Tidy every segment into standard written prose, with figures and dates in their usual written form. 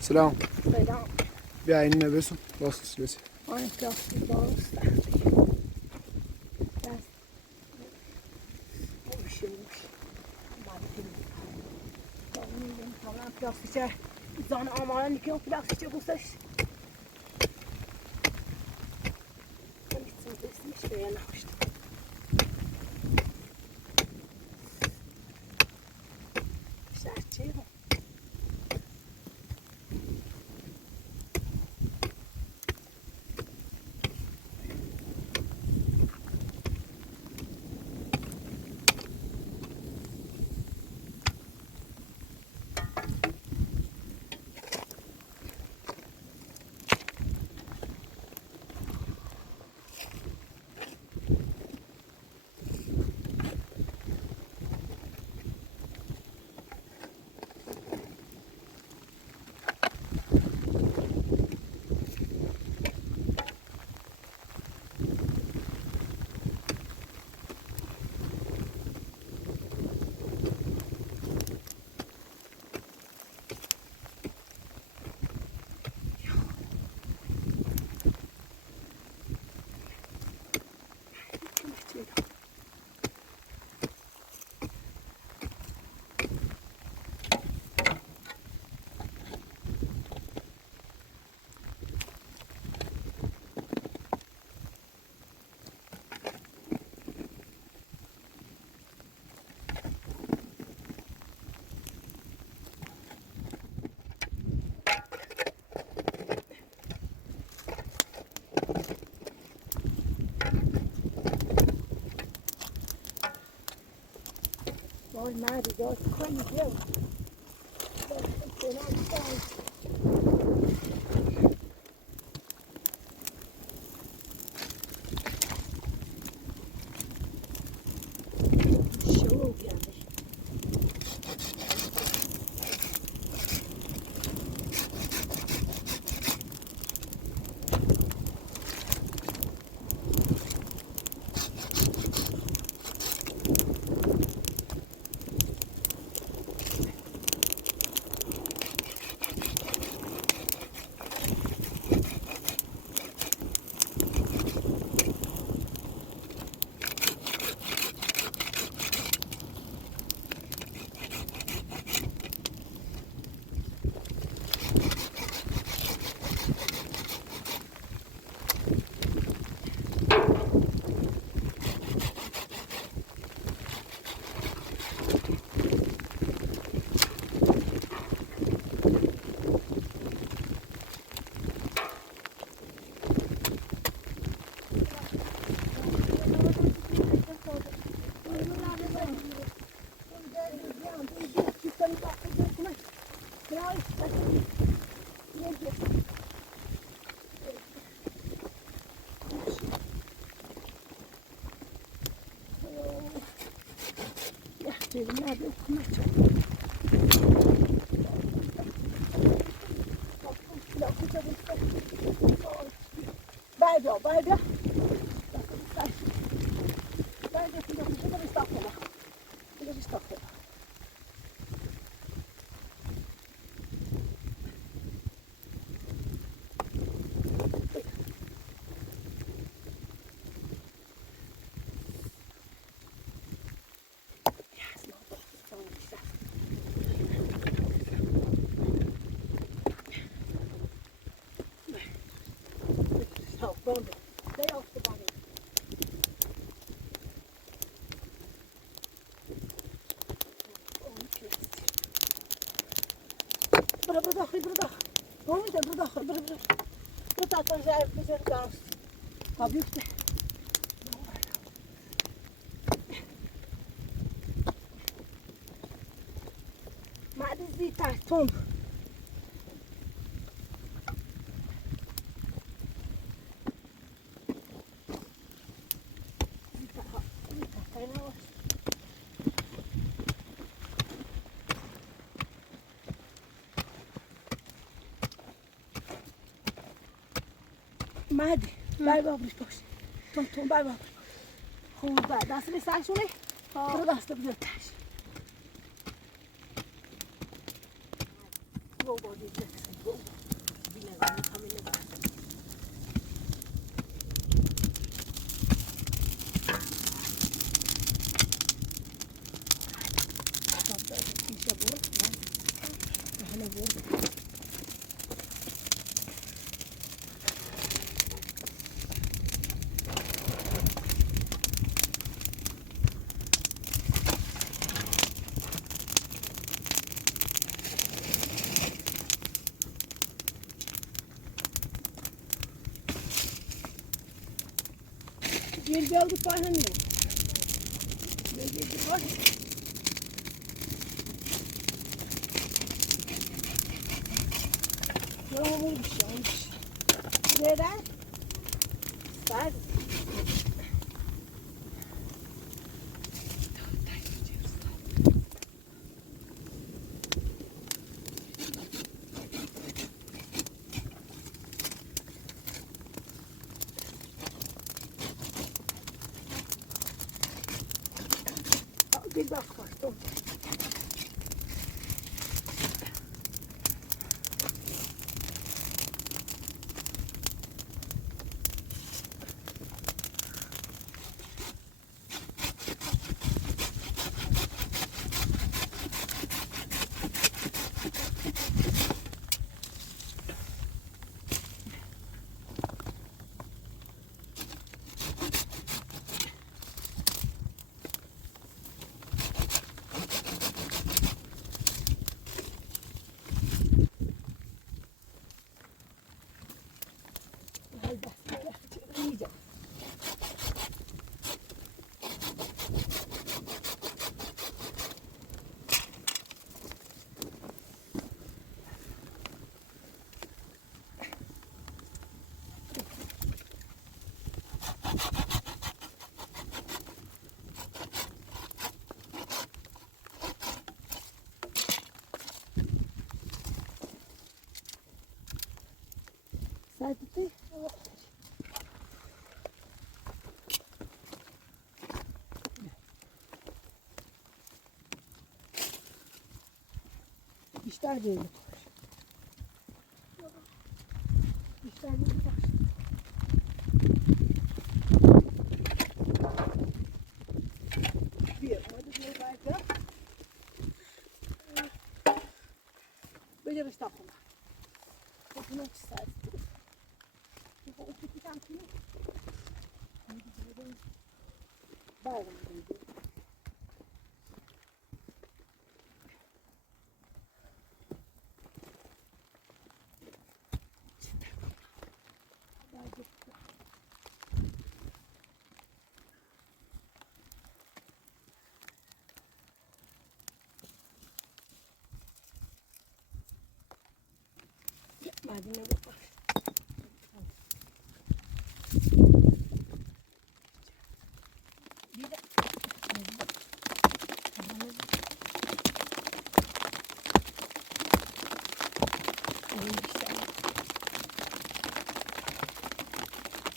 سلام. سلام. بیا این نبسون باست بسی. آن پلاستیک باست. پلاستیک زان آمارن که اون پلاستیک گوشش. اسمش بیان نخشت. شرچه هم. Oj, Mari, jag kan inte göra Bye. Stay off the body. Burada. Olmayacak burada. Bu tatlı güzel dans. Tabii ki. Maddi tahton. Madi, bye babuş boş. Tom bye babuş. Hurda, dast mi saçونه؟ برو دست بده تش. بابا دیدی بابا بی‌نظیر همین نگاه پیش بود نه بود Gel geldi paranı. Ne geldi bak. Ne olmuş olmuş. Neden? Sen. Bir bak baktım. Sadece İşler böyle. İşler böyle başladı. Bir, hadi bir başla. Böyle bir takım. Takımı çıkardı. Bu iki tane kimi? Bayram dedi. Madine bak. Bir de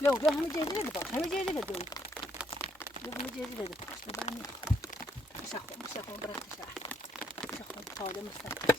yok ya hamı cezire bak. Hamı cezire de. Yok hamı cezire de. İşte ben şakon bırak dışarı. Şakon tavle müstakil.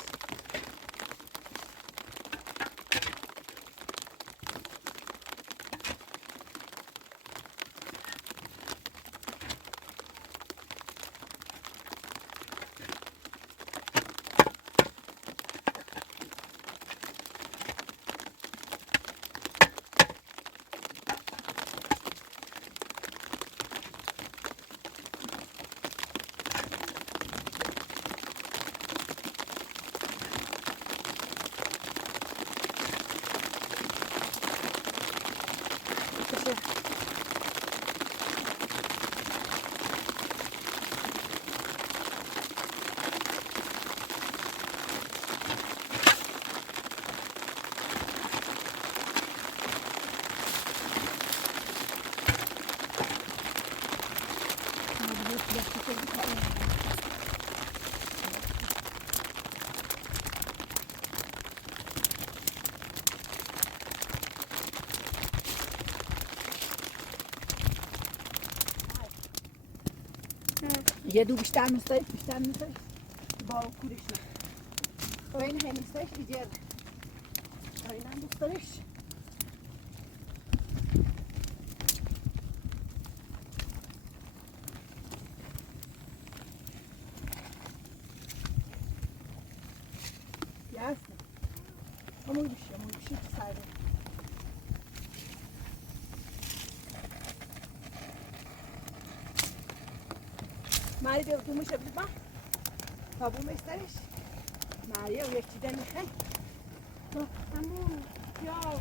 یه دو بیشتر می‌سازی با کورش Oyun henüz gidiyor. Oyundan dostlarış. Jasne. A mój się wstaje. Mario, tu muszę chyba? Tabu mu isteriz? Mario, yekçiden ne? عمو يا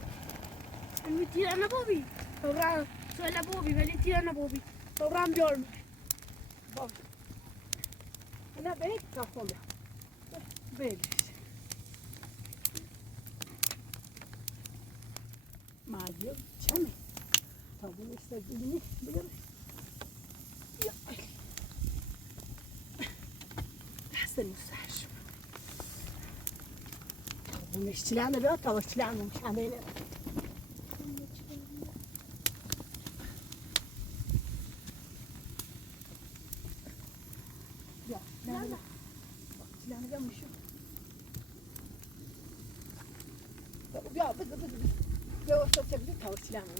المدير انا بوبي طبعا سؤال بوبي فالنتين انا بوبي طبعا بيورم Bom. Ana bem, tá fome. Beijos. Mario, chame. Tabu mu istediğini bilir misin? Ya. Sen müsaade. Bu işçilerle bir tavukçularla mükemmel. Ya, nerede? Tavukçularla gelmişim. Ya, bıdı. Ya, o satacak tavukçularla.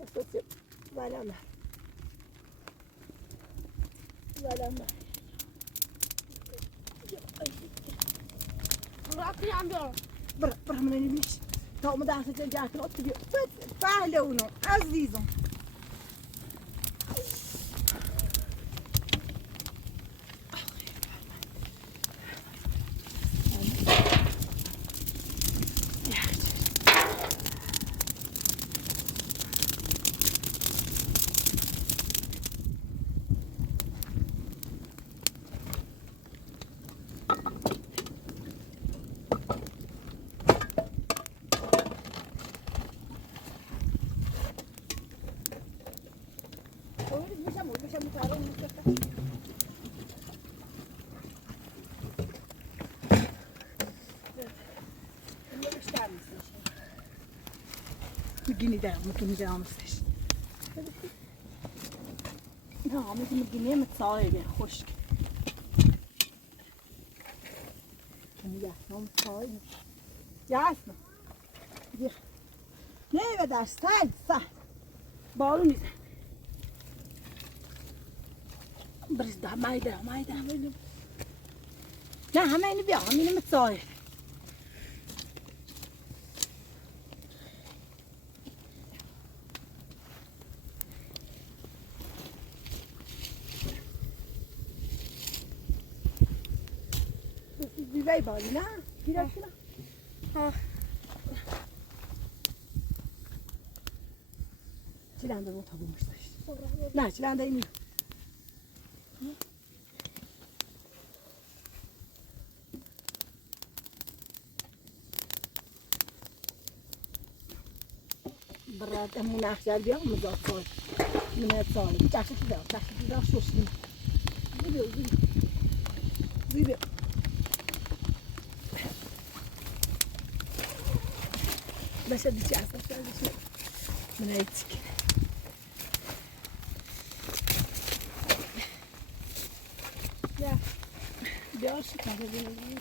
O satacak. Zalanlar. رأيتني عم بيورم برا من النمش تو مدرسة جاك الأوت بيو فعلونه عزيزهم مش متعرض مجيني ده ممكن ده عمسش ها عمتي مجيني متصايب يا خشك يا متصايب يا اسمع ne edersen sen bağlı mısın? بس ده مايدا لا همين بيا همين متصاير بيبي بالي لا كده كده ها Çilende not bulmuşlar. Ne çilende iniyor. برات مناخ جال بیا مزاکای من صار جاشتی دا شوشیم زیبه بس ادي جاسه شو من هيك يا بياش كذا بيني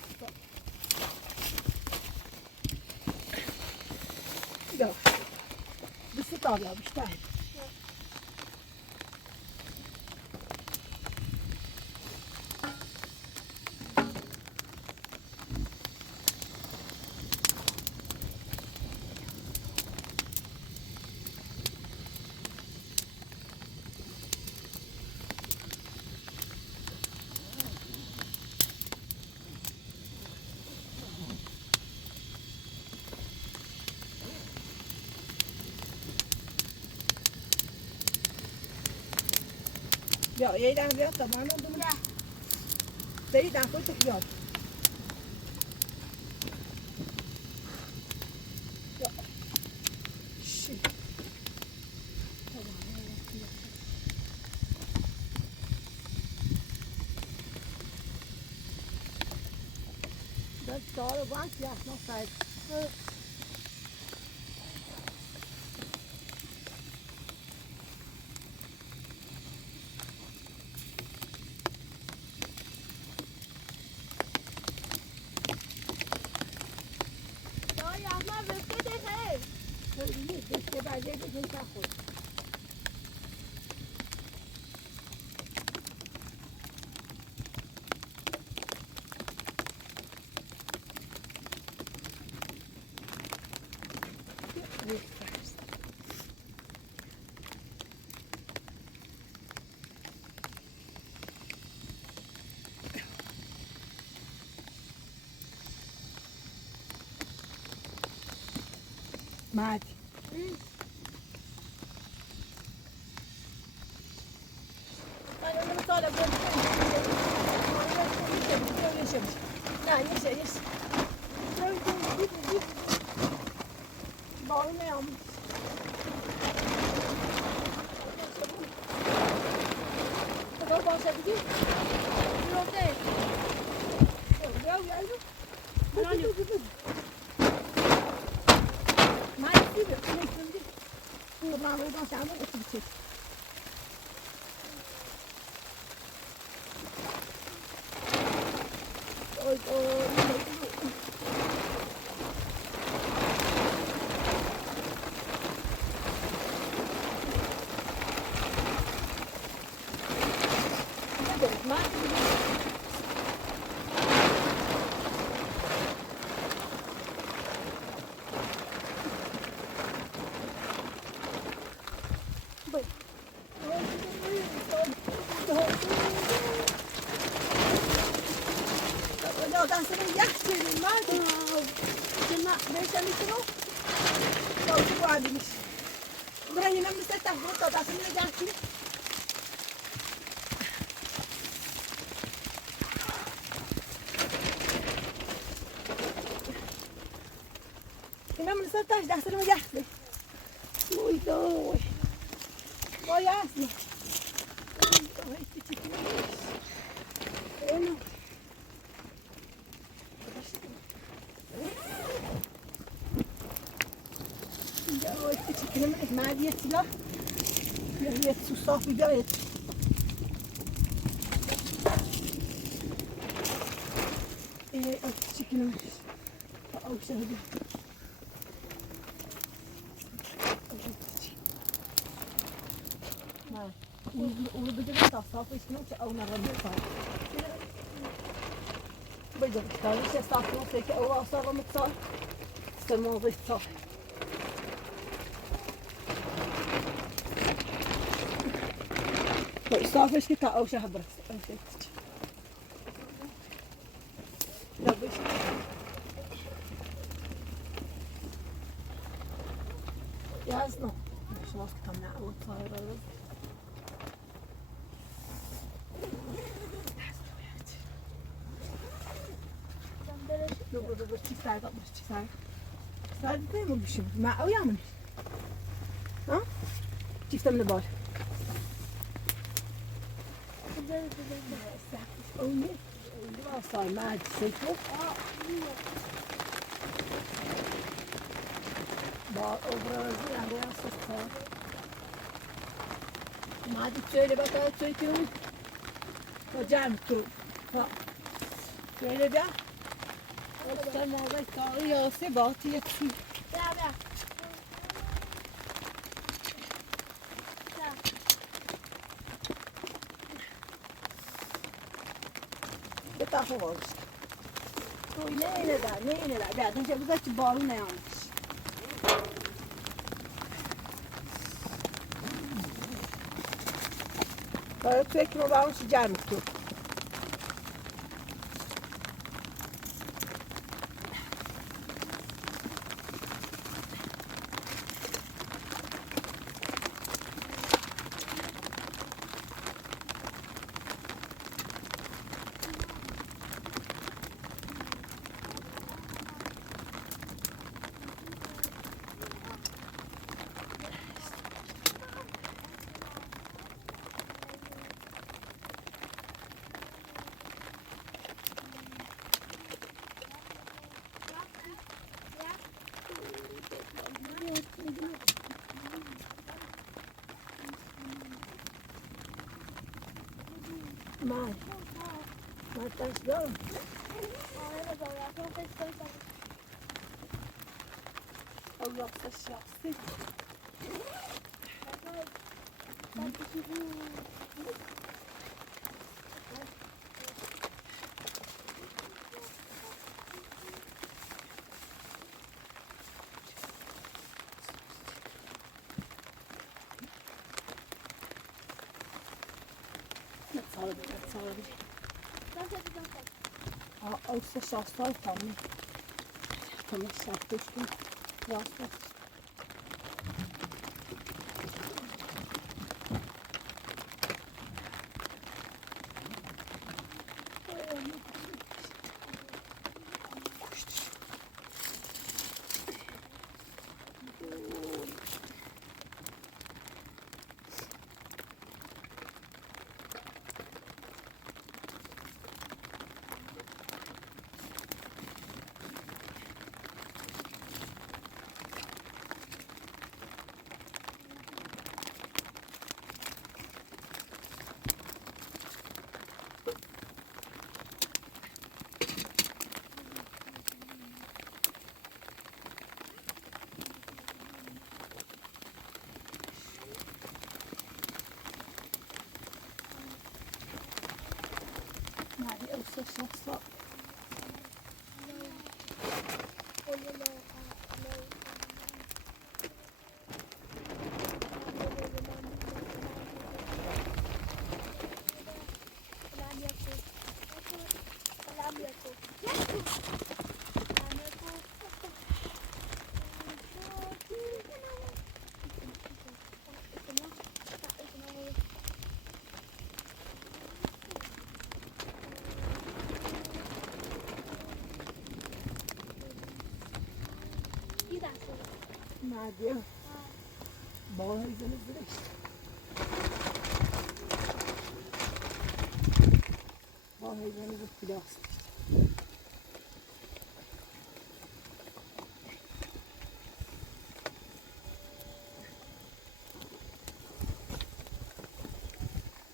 ده بس طالع بشتاهي Dạ, vậy đang béo tầm nó đúng ra. Đấy đang có thực dụng. Dạ. Shit. That's all it wants, yeah, no size. بدون تاخذ معدي أنا طالع لا يس باونا يا عمي تقول باشا بدي روتين يا يا ما يصير هو ما هو ما شعبه بس من ستاش ده سلمة جاهزة وي دوي وي عسل وي تيجي أنا وي تيجي كلمة ما عاد يتلا يتصاف بجايت إيه تيجي كلمة أو شهادة وبدنا تصافي شنو أو نغني صار بدنا كانوا يصافون فيك أو أصابوا متصال سمو ضيف صافي صافي إيش كتا أو شهر برس أو شيء لا بس يا أصلا مش واثق كم نعود صاير چی سعی داد چی سعی کنیم بشیم ما او یامن ها چیفتم نبار او نه او صار ما عاد سيفو با obraz yani asla ما عاد şöyle bak söylüyorum hocam tu ha şöyle bir sen orada kalıyor sebatı yakışıyor Bra. بتاخو خالص توی نه بعد اینجا بذار بارون نیامدش باید توی که ما باونش جمع کنیم ما تشدم او يقص الشخصي Också sastaltan med. Kommer saftusken. Rastat. Nej, det är också sastal. Nadia. Bola izleniz direkt. Bola izleniz biraz.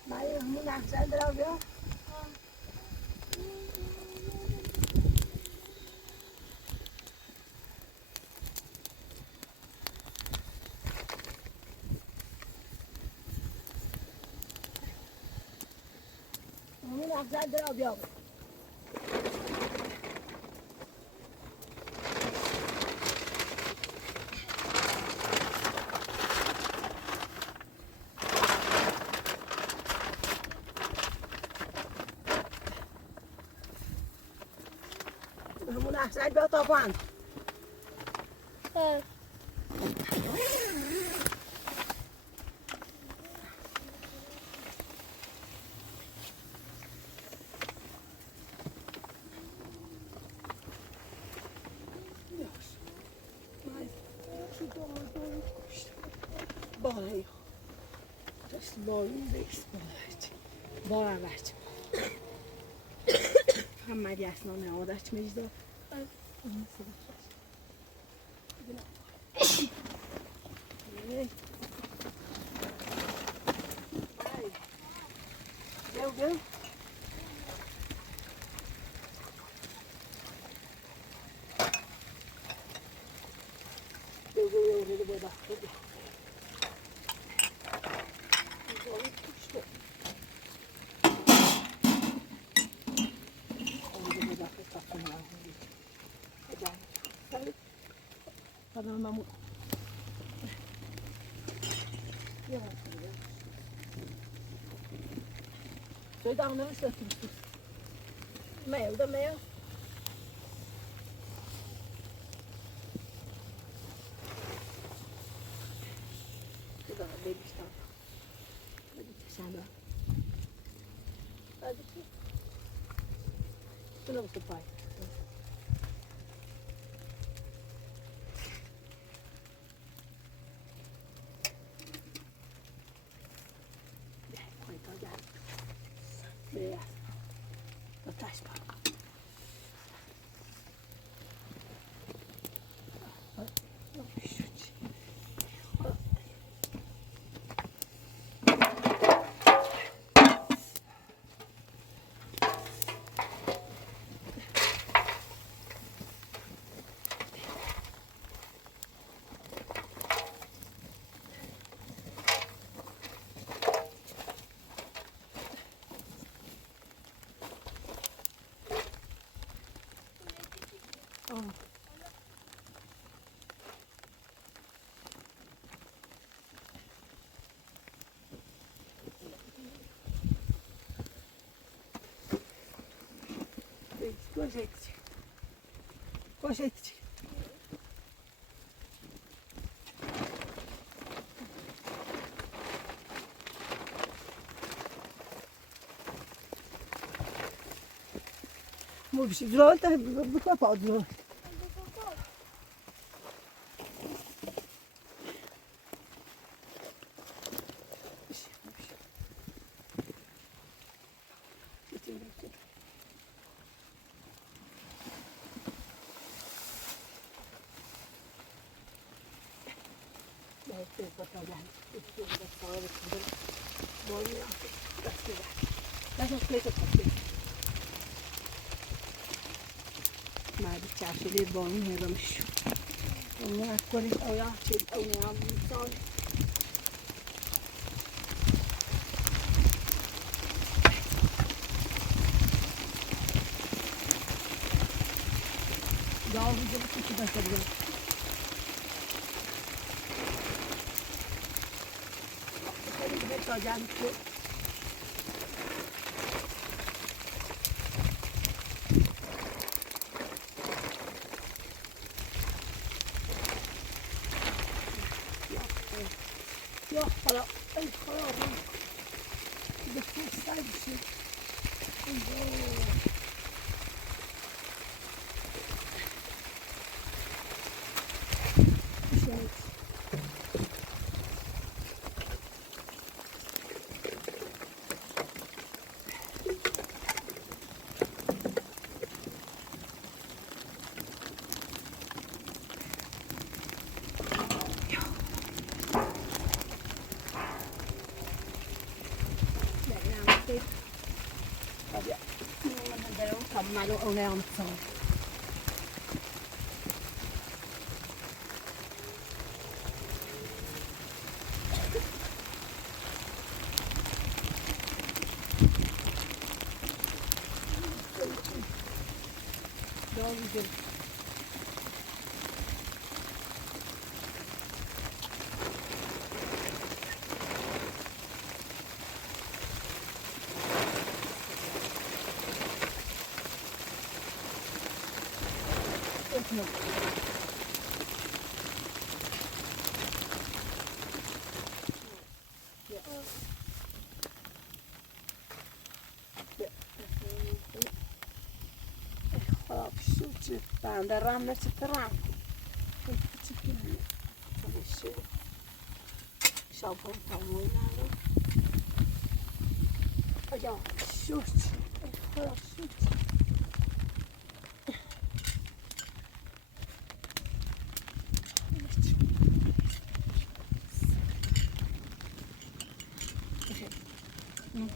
Mày muốn ăn sao đâu vậy? Sen de alıyorum. همون احسن بیا طبعا. Bağlayın. Just bağlayın ve bağlayın. Hamma jasno ne odać myśl do. Go. Mamma. Rồi đâu nó sẽ mèo đó mèo. Cái đó baby stuff. Hadi sen de. Hadi. Tu não vai. Koş etecek. Koş etecek. Mówisz, zrobić to wykopał, zrobić. Ma dispiace del buon nero miscio. Non è quello che ho c'è una zona. Dopo devo tutto da fare. Sto già anche Yokkala, eccolo, che stai dicendo? Ma non è un solo. No. خب شو بنده رام نشترم چیکونه میشه شامپو تموم نرو آیا شو خب شو Não,